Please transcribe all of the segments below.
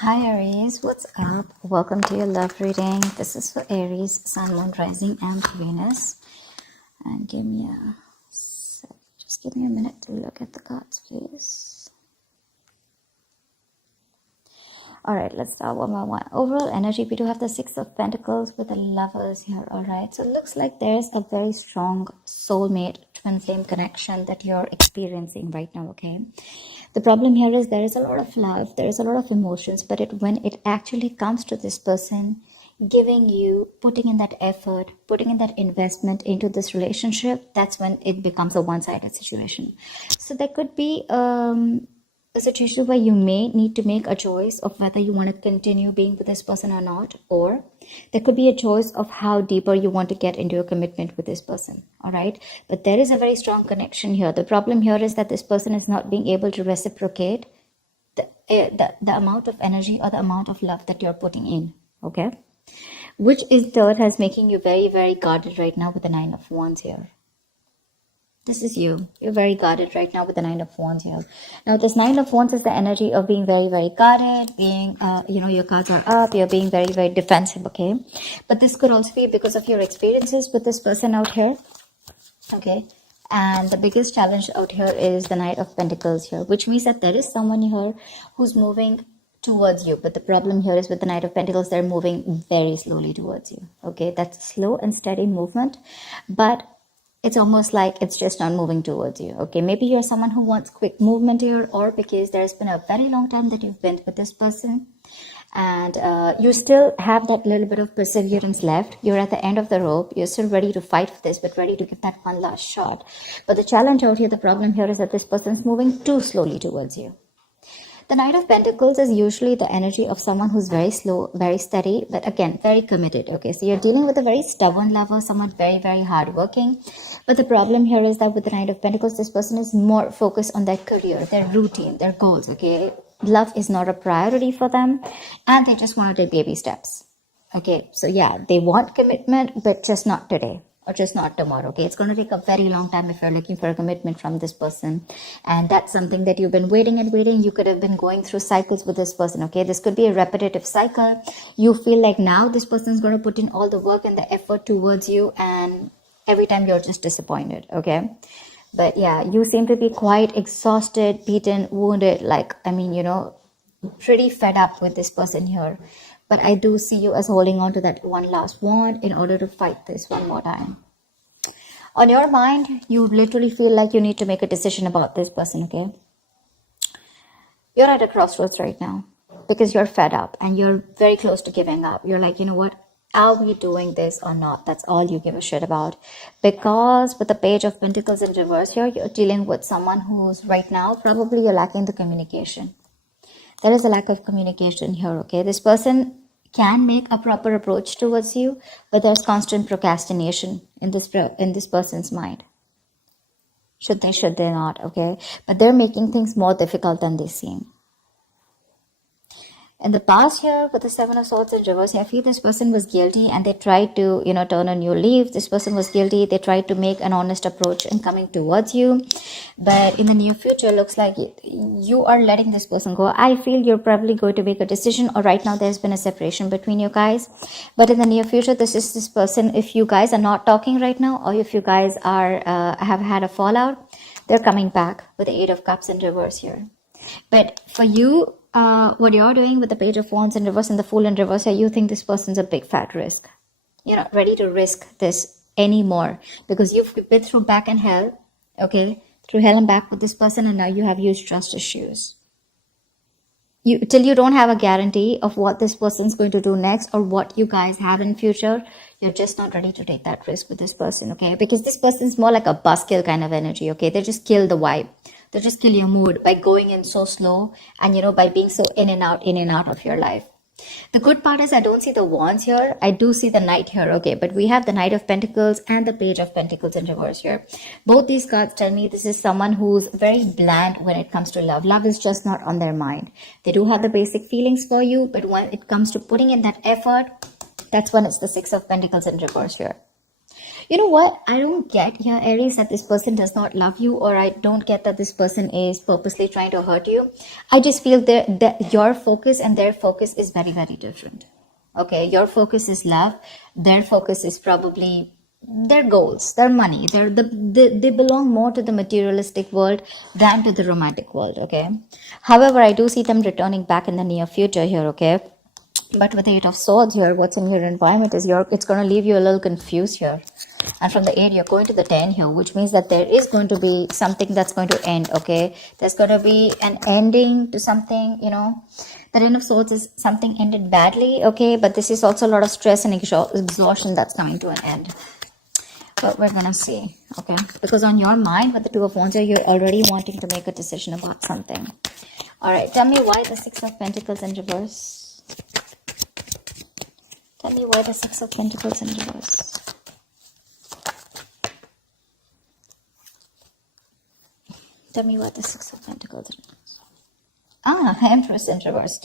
Hi Aries, what's up? Welcome to your love reading. This is for Aries, Sun, Moon, Rising, and Venus. And give me a sec. Just give me a minute to look at the cards, please. Alright, let's start one by one. Overall energy, we do have the Six of Pentacles with the Lovers here, alright? So it looks like there's a very strong soulmate twin flame connection that you're experiencing right now, okay? The problem here is there is a lot of love, there is a lot of emotions, but when it actually comes to this person giving you, putting in that effort, putting in that investment into this relationship, that's when it becomes a one-sided situation. So there could be a situation where you may need to make a choice of whether you want to continue being with this person or not, or there could be a choice of how deeper you want to get into a commitment with this person. All right, but there is a very strong connection here. The problem here is that this person is not being able to reciprocate the amount of energy or the amount of love that you're putting in, okay, which is third has making you very, very guarded right now with the Nine of Wands here. This is you. You're very guarded right now with the Nine of Wands here. Now, this Nine of Wands is the energy of being very, very guarded, being, your cards are up, you're being very, very defensive, okay? But this could also be because of your experiences with this person out here, okay? And the biggest challenge out here is the Knight of Pentacles here, which means that there is someone here who's moving towards you. But the problem here is with the Knight of Pentacles, they're moving very slowly towards you, okay? That's slow and steady movement, but it's almost like it's just not moving towards you, okay? Maybe you're someone who wants quick movement here, or because there's been a very long time that you've been with this person and you still have that little bit of perseverance left. You're at the end of the rope. You're still ready to fight for this, but ready to give that one last shot. But the challenge out here, the problem here is that this person's moving too slowly towards you. The Knight of Pentacles is usually the energy of someone who's very slow, very steady, but again, very committed. Okay, so you're dealing with a very stubborn lover, someone very, very hardworking. But the problem here is that with the Knight of Pentacles, this person is more focused on their career, their routine, their goals. Okay, love is not a priority for them, and they just want to take baby steps. Okay, so yeah, they want commitment, but just not today. Or just not tomorrow, okay? It's going to take a very long time if you're looking for a commitment from this person. And that's something that you've been waiting and waiting. You could have been going through cycles with this person, okay? This could be a repetitive cycle. You feel like now this person's going to put in all the work and the effort towards you, and every time you're just disappointed, okay? But yeah, you seem to be quite exhausted, beaten, wounded, like, pretty fed up with this person here. But I do see you as holding on to that one last wand in order to fight this one more time. On your mind, you literally feel like you need to make a decision about this person, okay? You're at a crossroads right now because you're fed up and you're very close to giving up. You're like, you know what? Are we doing this or not? That's all you give a shit about. Because with the Page of Pentacles in reverse here, you're dealing with someone who's right now, probably you're lacking the communication. There is a lack of communication here, okay? This person can make a proper approach towards you, but there's constant procrastination in this person's mind. Should they not, okay? But they're making things more difficult than they seem. In the past here, with the Seven of Swords in reverse, I feel this person was guilty and they tried to, turn a new leaf. This person was guilty. They tried to make an honest approach in coming towards you. But in the near future, looks like you are letting this person go. I feel you're probably going to make a decision, or right now there's been a separation between you guys. But in the near future, this person, if you guys are not talking right now, or if you guys are have had a fallout, they're coming back with the Eight of Cups in reverse here. But for you, what you're doing with the Page of Wands in reverse and the Fool in reverse, you think this person's a big fat risk. You're not ready to risk this anymore because you've been through back and hell, okay, through hell and back with this person, and now you have huge trust issues. Till you don't have a guarantee of what this person's going to do next or what you guys have in future, you're just not ready to take that risk with this person, okay? Because this person's more like a buzzkill kind of energy, okay? They just kill the vibe. They just kill your mood by going in so slow and, by being so in and out of your life. The good part is I don't see the Wands here. I do see the Knight here, okay? But we have the Knight of Pentacles and the Page of Pentacles in reverse here. Both these cards tell me this is someone who's very bland when it comes to love. Love is just not on their mind. They do have the basic feelings for you, but when it comes to putting in that effort, that's when it's the Six of Pentacles in reverse here. You know what? I don't get here, Aries, that this person does not love you, or I don't get that this person is purposely trying to hurt you. I just feel that your focus and their focus is very, very different. Okay, your focus is love. Their focus is probably their goals, their money. They belong more to the materialistic world than to the romantic world. Okay. However, I do see them returning back in the near future here. Okay. But with the Eight of Swords here, what's in your environment is it's going to leave you a little confused here. And from the 8, you're going to the 10 here, which means that there is going to be something that's going to end, okay? There's going to be an ending to something, you know. The 10 of Swords is something ended badly, okay? But this is also a lot of stress and exhaustion that's coming to an end. But we're going to see, okay? Because on your mind, with the 2 of Wands here, you're already wanting to make a decision about something. All right, tell me why the 6 of Pentacles in reverse. Tell me why the 6 of Pentacles in reverse. Tell me what the 6 of Pentacles in reverse. Empress in reverse.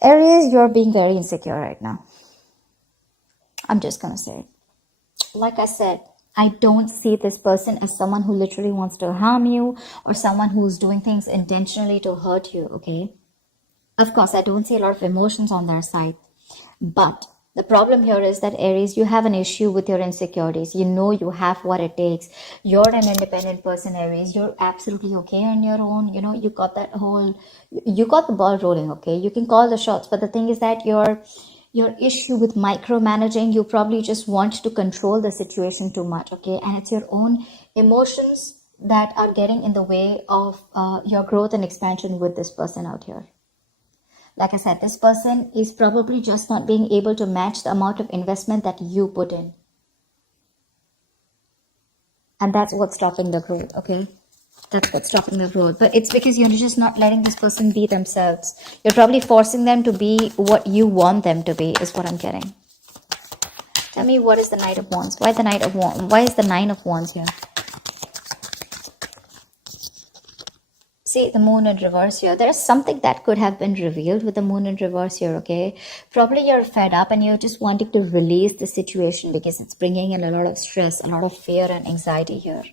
Aries, you're being very insecure right now. I'm just going to say it. Like I said, I don't see this person as someone who literally wants to harm you or someone who's doing things intentionally to hurt you, okay? Of course, I don't see a lot of emotions on their side. But the problem here is that, Aries, you have an issue with your insecurities. You know you have what it takes. You're an independent person, Aries. You're absolutely okay on your own. You know, you got the ball rolling, okay? You can call the shots. But the thing is that your issue with micromanaging, you probably just want to control the situation too much, okay? And it's your own emotions that are getting in the way of your growth and expansion with this person out here. Like I said, this person is probably just not being able to match the amount of investment that you put in. And that's what's stopping the growth, okay? That's what's stopping the growth. But it's because you're just not letting this person be themselves. You're probably forcing them to be what you want them to be, is what I'm getting. Tell me, what is the Knight of Wands? Why the Knight of Wands? Why is the Nine of Wands here? See, the Moon in reverse here. There's something that could have been revealed with the Moon in reverse here, okay? Probably you're fed up and you're just wanting to release the situation because it's bringing in a lot of stress, a lot of fear and anxiety here.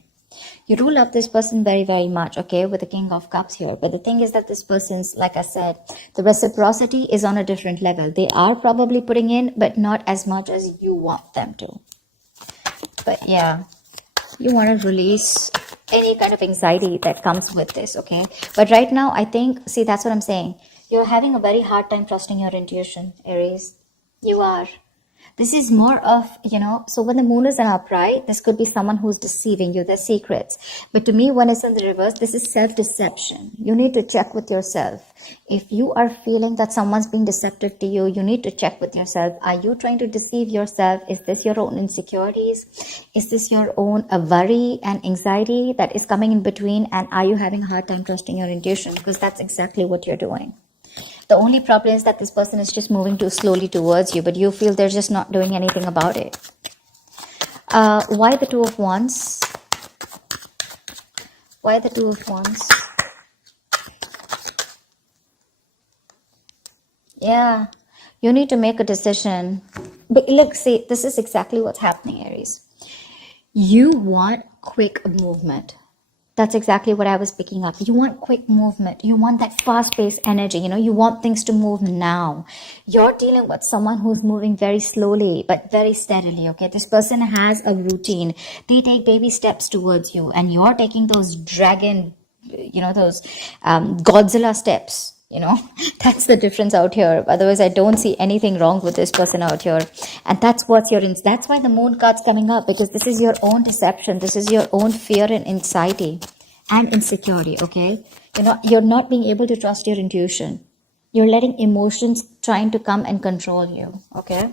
You do love this person very, very much, okay, with the King of Cups here. But the thing is that this person's, like I said, the reciprocity is on a different level. They are probably putting in, but not as much as you want them to. But yeah, you want to release any kind of anxiety that comes with this, okay? But right now, I think, see, that's what I'm saying. You're having a very hard time trusting your intuition, Aries. You are. This is more of, you know, so when the moon is in upright, this could be someone who's deceiving you, their secrets. But to me, when it's in the reverse, this is self-deception. You need to check with yourself. If you are feeling that someone's being deceptive to you, you need to check with yourself. Are you trying to deceive yourself? Is this your own insecurities? Is this your own worry and anxiety that is coming in between? And are you having a hard time trusting your intuition? Because that's exactly what you're doing. The only problem is that this person is just moving too slowly towards you, but you feel they're just not doing anything about it. Why the Two of Wands? Why the Two of Wands? Yeah, you need to make a decision. But look, see, this is exactly what's happening, Aries. You want quick movement. That's exactly what I was picking up. You want quick movement. You want that fast-paced energy. You know, you want things to move now. You're dealing with someone who's moving very slowly, but very steadily, okay? This person has a routine. They take baby steps towards you, and you're taking those dragon, you know, those Godzilla steps. You know, that's the difference out here. Otherwise, I don't see anything wrong with this person out here. And that's what's that's why the moon card's coming up, because this is your own deception. This is your own fear and anxiety and insecurity, okay? You know, you're not being able to trust your intuition. You're letting emotions trying to come and control you, okay?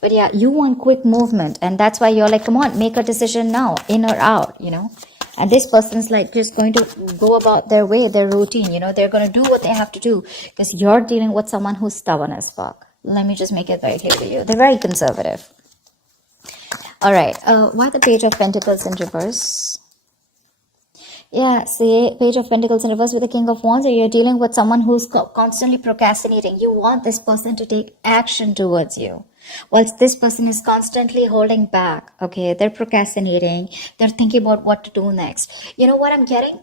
But yeah, you want quick movement. And that's why you're like, come on, make a decision now, in or out, you know? And this person's like just going to go about their way, their routine. You know, they're going to do what they have to do because you're dealing with someone who's stubborn as fuck. Let me just make it very clear to you. They're very conservative. All right. Why the Page of Pentacles in reverse? Yeah, see, Page of Pentacles in reverse with the King of Wands. You're dealing with someone who's constantly procrastinating. You want this person to take action towards you. Whilst this person is constantly holding back, okay, they're procrastinating, they're thinking about what to do next. You know what I'm getting?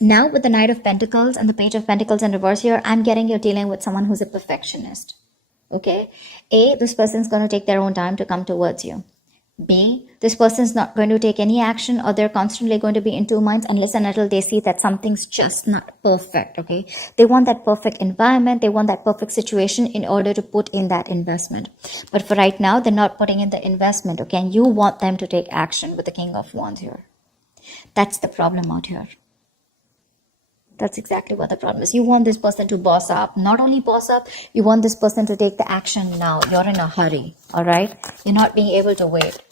Now with the Knight of Pentacles and the Page of Pentacles in reverse here, I'm getting you're dealing with someone who's a perfectionist. Okay? A, this person's going to take their own time to come towards you. B, this person's not going to take any action, or they're constantly going to be in two minds unless and until they see that something's just not perfect, okay? They want that perfect environment, they want that perfect situation in order to put in that investment. But for right now, they're not putting in the investment, okay? And you want them to take action with the King of Wands here. That's the problem out here. That's exactly what the problem is. You want this person to boss up. Not only boss up, you want this person to take the action now. You're in a hurry, all right? You're not being able to wait.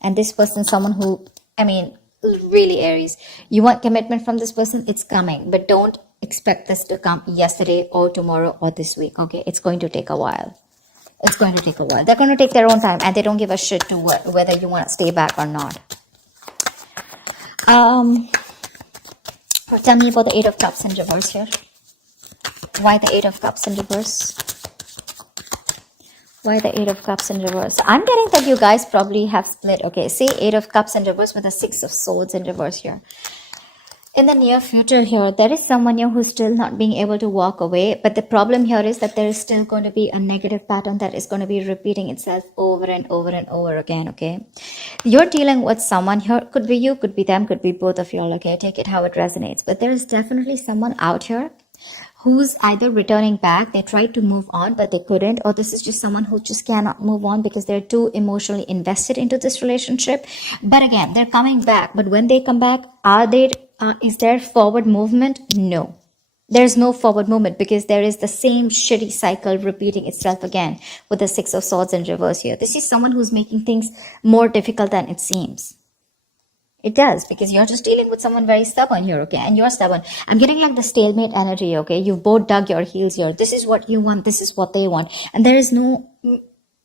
And this person, someone who, I mean, really Aries, you want commitment from this person, it's coming. But don't expect this to come yesterday or tomorrow or this week, okay? It's going to take a while. It's going to take a while. They're going to take their own time, and they don't give a shit to whether you want to stay back or not. Tell me about the Eight of Cups in reverse here. Why the Eight of Cups in reverse? Why the Eight of Cups in reverse? I'm getting that you guys probably have split. Okay, see Eight of Cups in reverse with the Six of Swords in reverse here. In the near future here, there is someone here who's still not being able to walk away. But the problem here is that there is still going to be a negative pattern that is going to be repeating itself over and over and over again, okay? You're dealing with someone here. Could be you, could be them, could be both of y'all, okay? Take it how it resonates. But there is definitely someone out here who's either returning back, they tried to move on but they couldn't, or this is just someone who just cannot move on because they're too emotionally invested into this relationship. But again, they're coming back. But when they come back, is there forward movement? No. There's no forward movement because there is the same shitty cycle repeating itself again with the Six of Swords in reverse here. This is someone who's making things more difficult than it seems. It does, because you're just dealing with someone very stubborn here, okay? And you're stubborn. I'm getting like the stalemate energy, okay? You've both dug your heels here. This is what you want. This is what they want. And there is no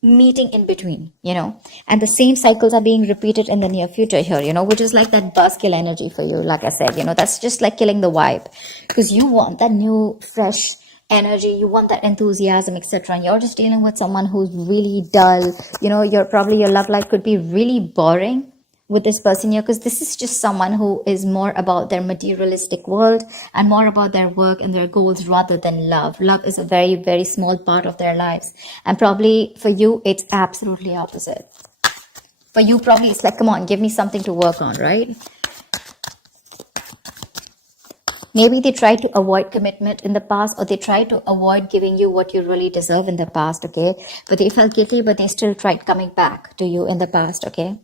meeting in between, you know? And the same cycles are being repeated in the near future here, you know, which is like that buzzkill energy for you, like I said, you know? That's just like killing the vibe. Because you want that new, fresh energy, you want that enthusiasm, etc. And you're just dealing with someone who's really dull. You know, your love life could be really boring with this person here, because this is just someone who is more about their materialistic world and more about their work and their goals rather than love. Love is a very, very small part of their lives. And probably for you, it's absolutely opposite. For you, probably it's like, come on, give me something to work on, right? Maybe they tried to avoid commitment in the past, or they tried to avoid giving you what you really deserve in the past, okay? But they felt guilty, but they still tried coming back to you in the past, okay?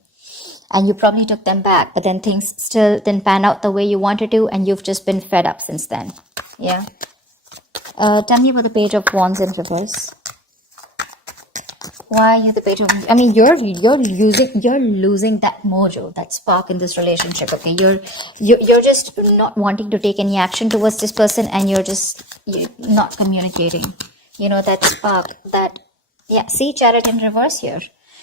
And you probably took them back, but then things still didn't pan out the way you wanted to, and you've just been fed up since then. Yeah. Tell me about the Page of Wands in reverse. Why are you the Page of Wands? I mean, you're losing that mojo, that spark in this relationship. Okay, you're just not wanting to take any action towards this person, and you're not communicating. You know, that spark, see, Chariot in reverse here.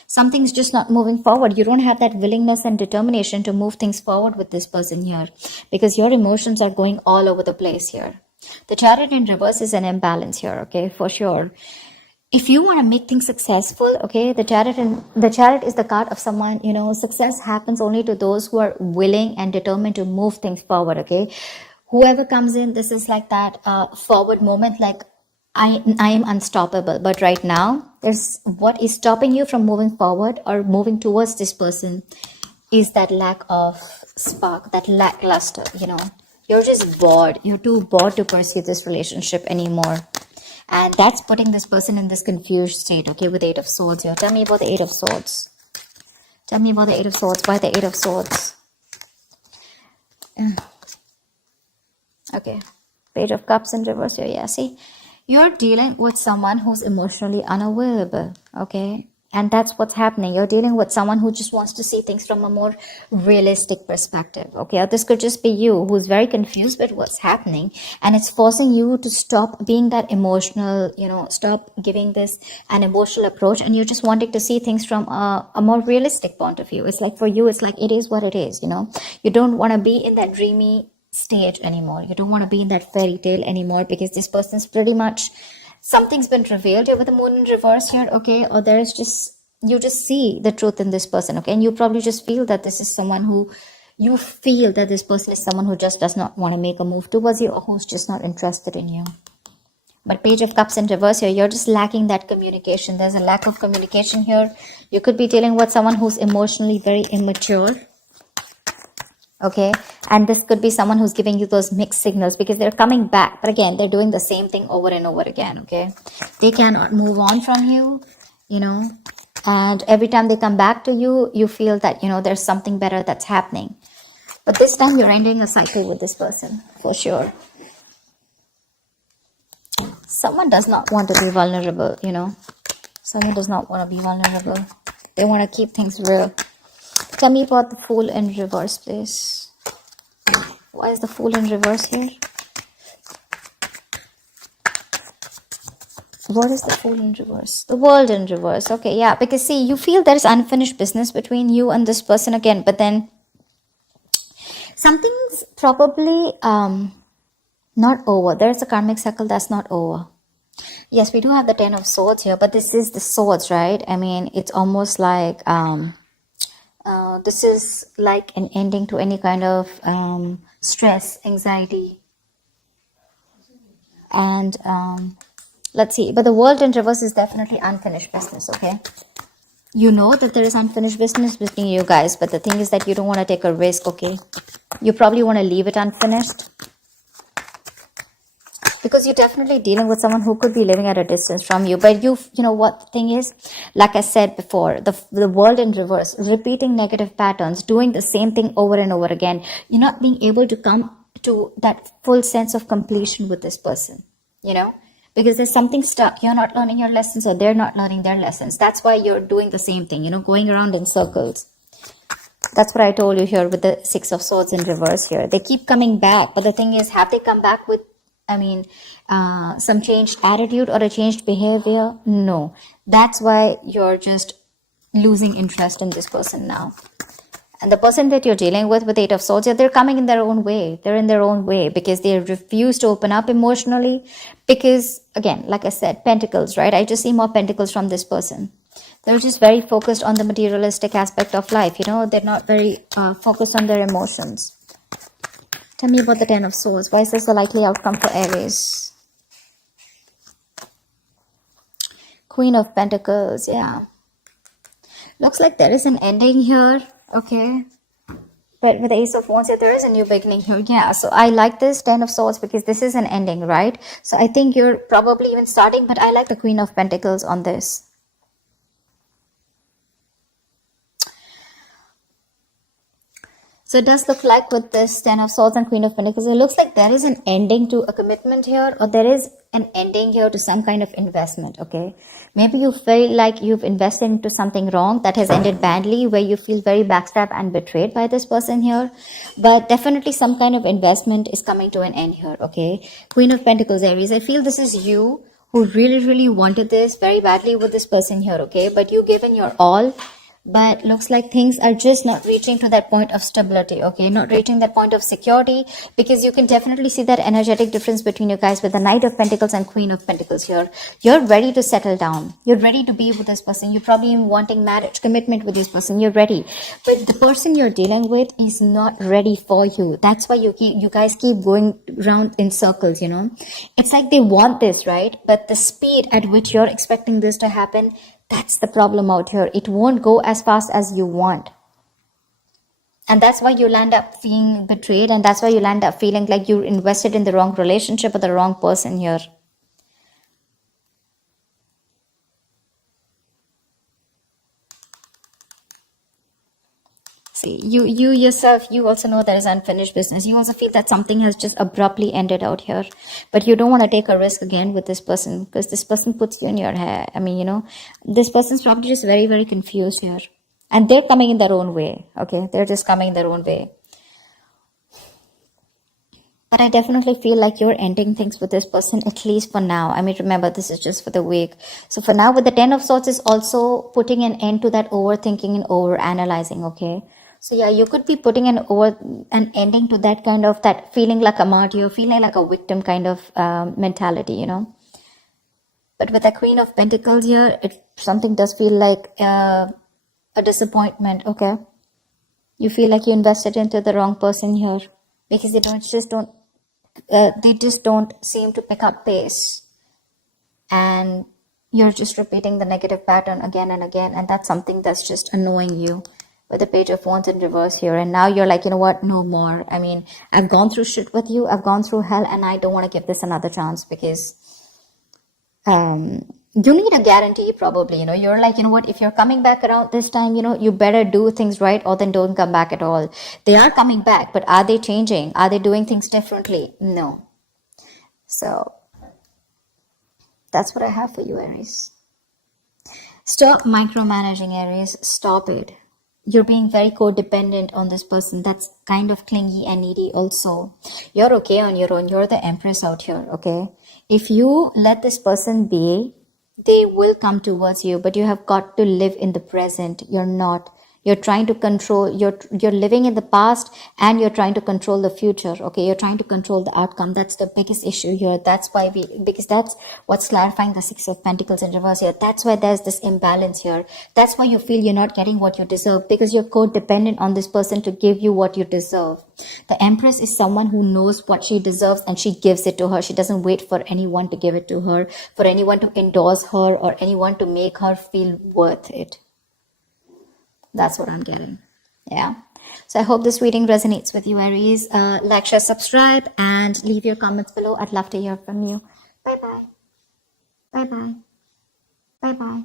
Something's just not moving forward. You don't have that willingness and determination to move things forward with this person here, because your emotions are going all over the place here. The Chariot in reverse is an imbalance here, okay, for sure. If you want to make things successful, okay, the Chariot is the card of someone, you know, success happens only to those who are willing and determined to move things forward, okay. Whoever comes in, this is like that forward moment, like I am unstoppable. But right now, there's what is stopping you from moving forward or moving towards this person is that lack of spark, that lackluster, you know. You're just bored. You're too bored to pursue this relationship anymore. And that's putting this person in this confused state, okay, with the Eight of Swords here. Tell me about the Eight of Swords. Tell me about the Eight of Swords. Why the Eight of Swords? Okay. Page of Cups in reverse here. Yeah, see? You're dealing with someone who's emotionally unavailable, okay? And that's what's happening. You're dealing with someone who just wants to see things from a more realistic perspective, okay? Or this could just be you who's very confused with what's happening, and it's forcing you to stop being that emotional, you know, stop giving this an emotional approach, and you're just wanting to see things from a more realistic point of view. It's like for you, it's like it is what it is, you know? You don't want to be in that dreamy stage anymore. You don't want to be in that fairy tale anymore, because this person's pretty much something's been revealed here with the moon in reverse here, okay? Or there is just, you just see the truth in this person, okay? And you probably just feel that this is someone who, you feel that this person is someone who just does not want to make a move towards you, or who's just not interested in you. But Page of Cups in reverse here, you're just lacking that communication. There's a lack of communication here. You could be dealing with someone who's emotionally very immature. Okay, and this could be someone who's giving you those mixed signals, because they're coming back, but again, they're doing the same thing over and over again. Okay, they cannot move on from you, you know, and every time they come back to you, you feel that, you know, there's something better that's happening. But this time you're ending a cycle with this person for sure. Someone does not want to be vulnerable, you know. Someone does not want to be vulnerable. They want to keep things real. Tell me about the Fool in reverse, please. Why is the Fool in reverse here? What is the Fool in reverse? The World in reverse. Okay, yeah, because see, you feel there is unfinished business between you and this person again, but then something's probably not over. There's a karmic cycle that's not over. Yes, we do have the Ten of Swords here, but this is the swords, right? I mean, it's almost like this is like an ending to any kind of stress, anxiety, and let's see. But the World in reverse is definitely unfinished business, okay? You know that there is unfinished business between you guys, but the thing is that you don't want to take a risk, okay? You probably want to leave it unfinished, because you're definitely dealing with someone who could be living at a distance from you. But you know what the thing is, like I said before, the World in reverse, repeating negative patterns, doing the same thing over and over again. You're not being able to come to that full sense of completion with this person, you know, because there's something stuck. You're not learning your lessons, or they're not learning their lessons. That's why you're doing the same thing, you know, going around in circles. That's what I told you here with the Six of Swords in reverse here. They keep coming back, but the thing is, have they come back with, I mean, some changed attitude or a changed behavior? No. That's why you're just losing interest in this person now. And the person that you're dealing with the Eight of Swords, they're coming in their own way. They're in their own way because they refuse to open up emotionally. Because, again, like I said, Pentacles, right? I just see more Pentacles from this person. They're just very focused on the materialistic aspect of life. You know, they're not very focused on their emotions. Tell me about the Ten of Swords. Why is this a likely outcome for Aries? Queen of Pentacles, yeah. Looks like there is an ending here, okay? But with the Ace of Wands, there is a new beginning here. Yeah, so I like this Ten of Swords because this is an ending, right? So I think you're probably even starting, but I like the Queen of Pentacles on this. So it does look like with this Ten of Swords and Queen of Pentacles, it looks like there is an ending to a commitment here, or there is an ending here to some kind of investment, okay? Maybe you feel like you've invested into something wrong that has ended badly, where you feel very backstabbed and betrayed by this person here. But definitely some kind of investment is coming to an end here, okay? Queen of Pentacles, Aries, I feel this is you who really, really wanted this very badly with this person here, okay? But you've given your all. But looks like things are just not reaching to that point of stability, okay? Not reaching that point of security, because you can definitely see that energetic difference between you guys with the Knight of Pentacles and Queen of Pentacles here. You're ready to settle down. You're ready to be with this person. You're probably even wanting marriage, commitment with this person. You're ready. But the person you're dealing with is not ready for you. That's why you guys keep going around in circles, you know? It's like they want this, right? But the speed at which you're expecting this to happen, that's the problem out here. It won't go as fast as you want. And that's why you'll end up feeling betrayed. And that's why you'll end up feeling like you're invested in the wrong relationship with the wrong person here. See, you yourself, you also know there is unfinished business. You also feel that something has just abruptly ended out here. But you don't want to take a risk again with this person, because this person puts you in your hair. I mean, you know, this person's probably just very, very confused here. And they're coming in their own way, okay? They're just coming in their own way. But I definitely feel like you're ending things with this person, at least for now. I mean, remember, this is just for the week. So for now, with the Ten of Swords is also putting an end to that overthinking and overanalyzing, okay? So yeah, you could be putting an ending to that kind of, that feeling like a martyr, feeling like a victim kind of mentality, you know. But with the Queen of Pentacles here, something does feel like a disappointment, okay? You feel like you invested into the wrong person here because they just don't seem to pick up pace, and you're just repeating the negative pattern again and again, and that's something that's just annoying you with the Page of Wands in reverse here. And now you're like, you know what, no more. I mean, I've gone through shit with you, I've gone through hell, and I don't want to give this another chance because you need a guarantee probably. You're like, you know what, if you're coming back around this time, you better do things right, or then don't come back at all. They are coming back, but are they changing? Are they doing things differently? No. So that's what I have for you, Aries. Stop micromanaging, Aries. Stop it. You're being very codependent on this person. That's kind of clingy and needy also. You're okay on your own. You're the Empress out here, okay? If you let this person be, they will come towards you, but you have got to live in the present. You're not. You're trying to control, you're living in the past, and you're trying to control the future, okay? You're trying to control the outcome. That's the biggest issue here. That's why because that's what's clarifying the Six of Pentacles in reverse here. That's why there's this imbalance here. That's why you feel you're not getting what you deserve, because you're codependent on this person to give you what you deserve. The Empress is someone who knows what she deserves and she gives it to her. She doesn't wait for anyone to give it to her, for anyone to endorse her, or anyone to make her feel worth it. That's what I'm getting. Yeah. So I hope this reading resonates with you, Aries. Like, share, subscribe, and leave your comments below. I'd love to hear from you. Bye-bye. Bye-bye. Bye-bye.